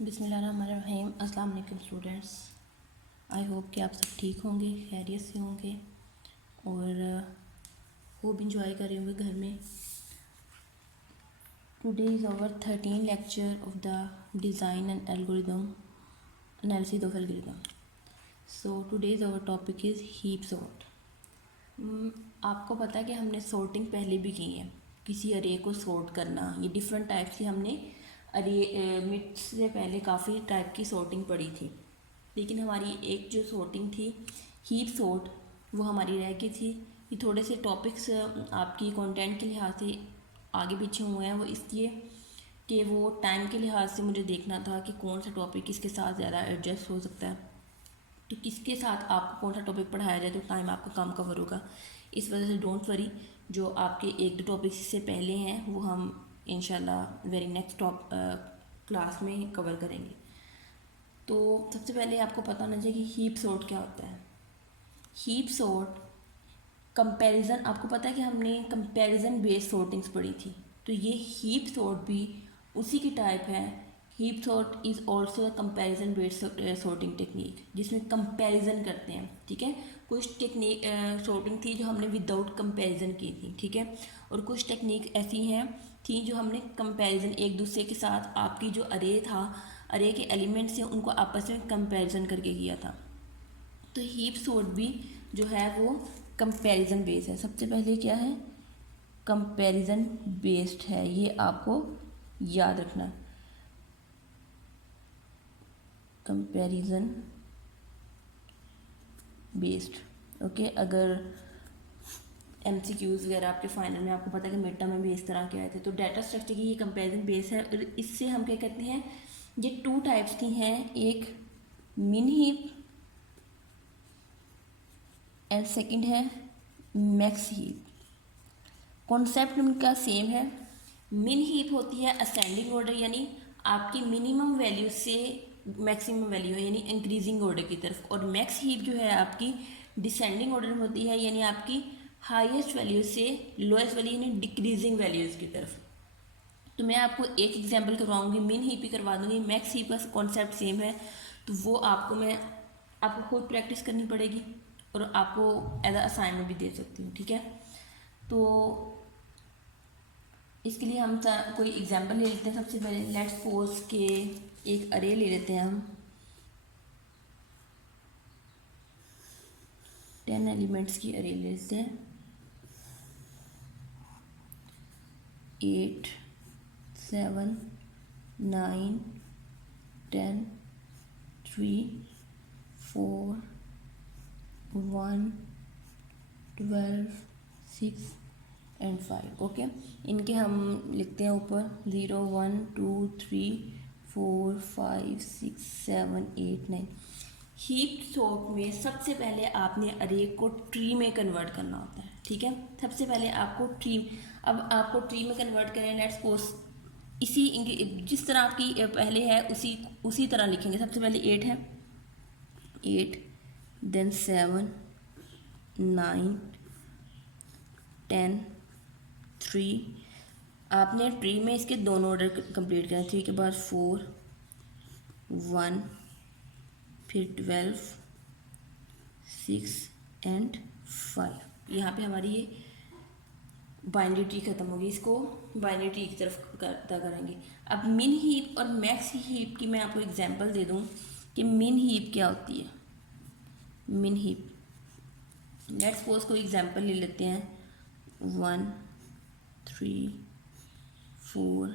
बिस्मिल्लाहिर्रहमानिर्रहीम। अस्सलाम वालेकुम स्टूडेंट्स। आई होप कि आप सब ठीक होंगे, खैरियत से होंगे और खूब इंजॉय कर रहे होंगे घर में। Today is our 13 lecture of the design and algorithm analysis of algorithm. So today is our topic is heap sort. आपको पता है कि हमने सॉर्टिंग पहले भी की है, किसी अरे को सॉर्ट करना, ये डिफरेंट टाइप्स की हमने अरे मिट्स से पहले काफ़ी टाइप की सॉर्टिंग पढ़ी थी। लेकिन हमारी एक जो सॉर्टिंग थी हीप सॉर्ट, वो हमारी रह गई थी। ये थोड़े से टॉपिक्स आपकी कंटेंट के लिहाज से आगे पीछे हुए हैं, वो इसलिए कि वो टाइम के लिहाज से मुझे देखना था कि कौन सा टॉपिक किसके साथ ज़्यादा एडजस्ट हो सकता है, तो किसके साथ आपको कौन सा टॉपिक पढ़ाया जाए तो टाइम आपका कम कवर होगा। इस वजह से डोंट वरी, जो आपके एक दो टॉपिक्स इससे पहले हैं वो हम इंशाल्लाह वेरी नेक्स्ट क्लास में कवर करेंगे। तो सबसे पहले आपको पता होना चाहिए कि हीप सॉर्ट क्या होता है। हीप सॉर्ट कंपैरिजन, आपको पता है कि हमने कंपैरिजन बेस्ड सॉर्टिंग्स पढ़ी थी, तो ये हीप सॉर्ट भी उसी की टाइप है। Heap sort is also a comparison based sorting technique, जिसमें कंपैरिजन करते हैं। ठीक है, कुछ टेक्निक सॉर्टिंग थी जो हमने विदाउट कंपैरिजन की थी, ठीक है, और कुछ टेक्निक ऐसी हैं थी जो हमने कंपैरिजन एक दूसरे के साथ, आपकी जो अरे था, अरे के एलिमेंट्स हैं उनको आपस में कंपैरिजन करके किया था। तो हीप सॉर्ट भी जो है वो कंपैरिजन बेस्ड है। सबसे पहले क्या है, कंपैरिजन बेस्ड है, ये आपको याद रखना। Comparison based, okay. अगर MCQs वगैरह आपके फाइनल में, आपको पता है कि मिड टर्म में भी इस तरह के आए थे, तो डाटा स्ट्रक्चर की ये कंपैरिजन बेस है। और इससे हम क्या कहते हैं, ये टू टाइप्स की हैं, एक मिन हीप एंड सेकंड है मैक्स हीप। कॉन्सेप्ट उनका सेम है। मिन हीप होती है असेंडिंग ऑर्डर, यानी आपकी मिनिमम वैल्यू से मैक्सिमम वैल्यू है, यानी इंक्रीजिंग ऑर्डर की तरफ, और मैक्स हीप जो है आपकी डिसेंडिंग ऑर्डर में होती है, यानी आपकी हाईएस्ट वैल्यू से लोएस्ट वैल्यू यानी डिक्रीजिंग वैल्यूज़ की तरफ। तो मैं आपको एक एग्जांपल करवाऊंगी, मिन हीप ही करवा दूंगी, मैक्स हीप का कॉन्सेप्ट सेम है, तो वो आपको खुद प्रैक्टिस करनी पड़ेगी और आपको एज अ असाइनमेंट भी दे सकती हूँ, ठीक है। तो इसके लिए हम कोई एग्जांपल ले लेते हैं। सबसे पहले लेट्स सपोज के एक अरे ले लेते हैं हम, 10 एलिमेंट्स की अरे ले लेते हैं, 8 7 9 10 3 4 1 12 6 एंड 5, ओके। इनके हम लिखते हैं ऊपर 0 1 2 3 4 5 6 7 8 9। हीप सॉर्ट में सबसे पहले आपने अरे को ट्री में कन्वर्ट करना होता है, ठीक है। सबसे पहले आपको ट्री, अब आपको ट्री में कन्वर्ट करें, लेट्स सपोज इसी जिस तरह आपकी पहले है उसी तरह लिखेंगे। सबसे पहले 8 है, 8 देन 7 9 10 3। आपने ट्री में इसके दोनों ऑर्डर कंप्लीट करना, 3 के बाद 4 1 फिर 12 6 एंड 5। यहाँ पे हमारी ये बाइनरी ट्री ख़त्म होगी, इसको बाइनरी ट्री की तरफ करता करेंगे। अब मिन हीप और मैक्स हीप की मैं आपको एग्जांपल दे दूँ कि मिन हीप क्या होती है। मिन हीप, लेट्स सपोज कोई एग्जांपल ले लेते हैं, 1 3 4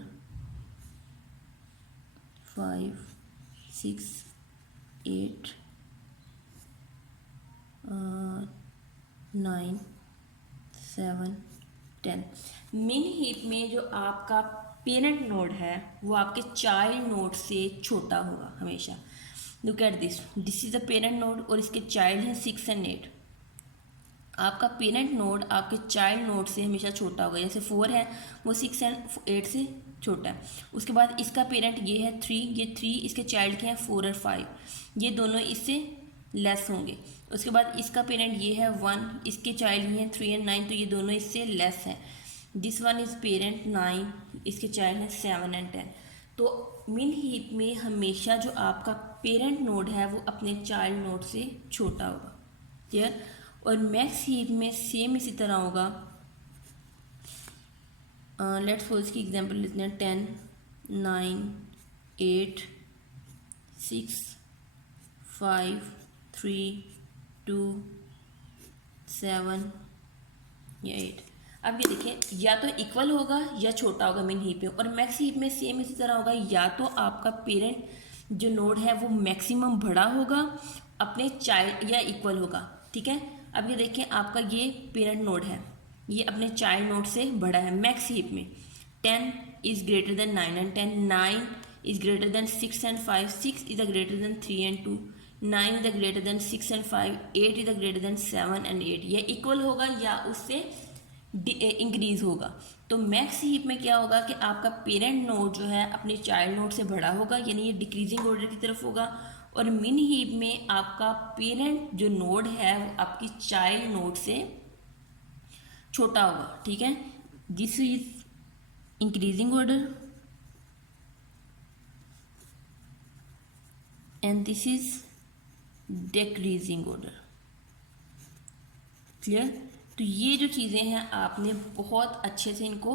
5 6 8 9 7 10। मिन हीप में जो आपका पेरेंट नोड है वो आपके चाइल्ड नोड से छोटा होगा हमेशा। Look at this is the parent node और इसके चाइल्ड हैं 6 एंड 8। आपका पेरेंट नोड आपके चाइल्ड नोड से हमेशा छोटा होगा, जैसे 4 है वो 6 एंड 8 से छोटा है। उसके बाद इसका पेरेंट ये है 3, ये 3 इसके चाइल्ड के हैं 4 और 5, ये दोनों इससे लेस होंगे। उसके बाद इसका पेरेंट ये है 1, इसके चाइल्ड ये हैं 3 एंड 9, तो ये दोनों इससे लेस हैं। दिस वन इज़ पेरेंट 9, इसके चाइल्ड हैं 7 एंड 10। तो मिन हीप में हमेशा जो आपका पेरेंट नोड है वो अपने चाइल्ड नोड से छोटा होगा, क्लियर। और मैक्स हीप में सेम इसी तरह होगा। लेट्स सपोज की एग्जांपल लेते हैं 10, 9, 8, 6, 5, 3, 2, 7 या 8। अब ये देखें, या तो इक्वल होगा या छोटा होगा मिन हीप में, और मैक्स हीप में सेम इसी तरह होगा, या तो आपका पेरेंट जो नोड है वो मैक्सिमम बड़ा होगा अपने चाइल्ड या इक्वल होगा, ठीक है। अब ये देखें, आपका ये पेरेंट नोड है, ये अपने चाइल्ड नोड से बड़ा है मैक्स हीप में। 10 is greater than 9 and 10, 9 is greater than 6 and 5, 6 is greater than 3 and 2, 9 is greater than 6 and 5, 8 is greater than 7 and 8। ये इक्वल होगा या उससे इंक्रीज होगा। तो मैक्स हीप में क्या होगा कि आपका पेरेंट नोड जो है अपने चाइल्ड नोड से बड़ा होगा, यानी ये डिक्रीजिंग ऑर्डर की तरफ होगा। और मिन हीप में आपका पेरेंट जो नोड है वो आपकी चाइल्ड नोड से छोटा होगा, ठीक है। This is increasing order and this is decreasing order, clear. तो ये जो चीज़ें हैं आपने बहुत अच्छे से इनको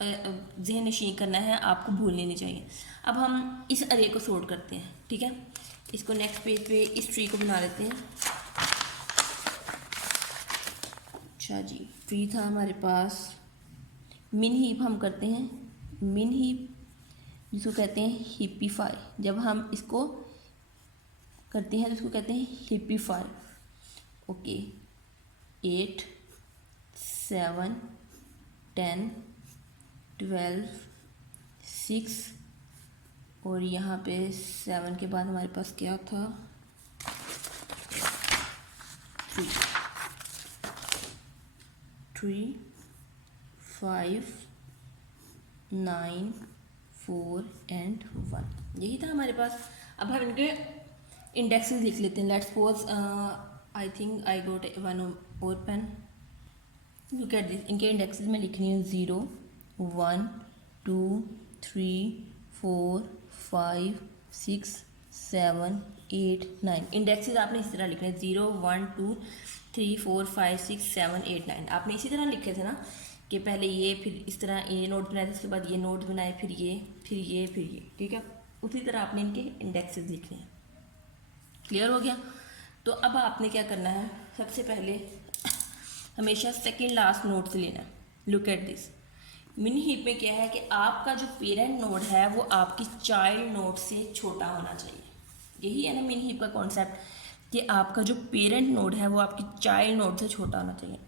ज़हन नशीं करना है, आपको भूलने नहीं चाहिए। अब हम इस अरे को सॉर्ट करते हैं, ठीक है। इसको नेक्स्ट पेज पे इस ट्री को बना लेते हैं। अच्छा जी, ट्री था हमारे पास। मिन हीप हम करते हैं, मिन हीप जिसको कहते हैं हिप्पीफाई। जब हम इसको करते हैं तो इसको कहते हैं हिप्पीफाई। ओके, 8, 7, 10, 12, 6 और यहाँ पे 7 के बाद हमारे पास क्या था, 3, 5, 9, 4 एंड 1, यही था हमारे पास। अब हम इनके इंडेक्सेस लिख लेते हैं। Let's suppose I think I got one और पेन। लुक एट दिस, इनके इंडेक्सेस में लिखनी है 0, 1, 2, 3, 4, 5, 6, 7, 8, 9। इंडेक्सेस आपने इस तरह लिखने हैं 0, 1, 2, 3, 4, 5, 6, 7, 8, 9। आपने इसी तरह लिखे थे ना कि पहले ये, फिर इस तरह ये नोट बनाए थे, उसके बाद ये नोट बनाए, फिर ये, फिर ये, फिर ये, ठीक है। उसी तरह आपने इनके इंडेक्सेस लिखने हैं। क्लियर हो गया। तो अब आपने क्या करना है, सबसे पहले हमेशा सेकंड लास्ट नोड से लेना है। लुक एट दिस, मिन हीप में क्या है कि आपका जो पेरेंट नोड है वो आपकी चाइल्ड नोड से छोटा होना चाहिए। यही है ना मिन हीप का कॉन्सेप्ट, कि आपका जो पेरेंट नोड है वो आपकी चाइल्ड नोड से छोटा होना चाहिए।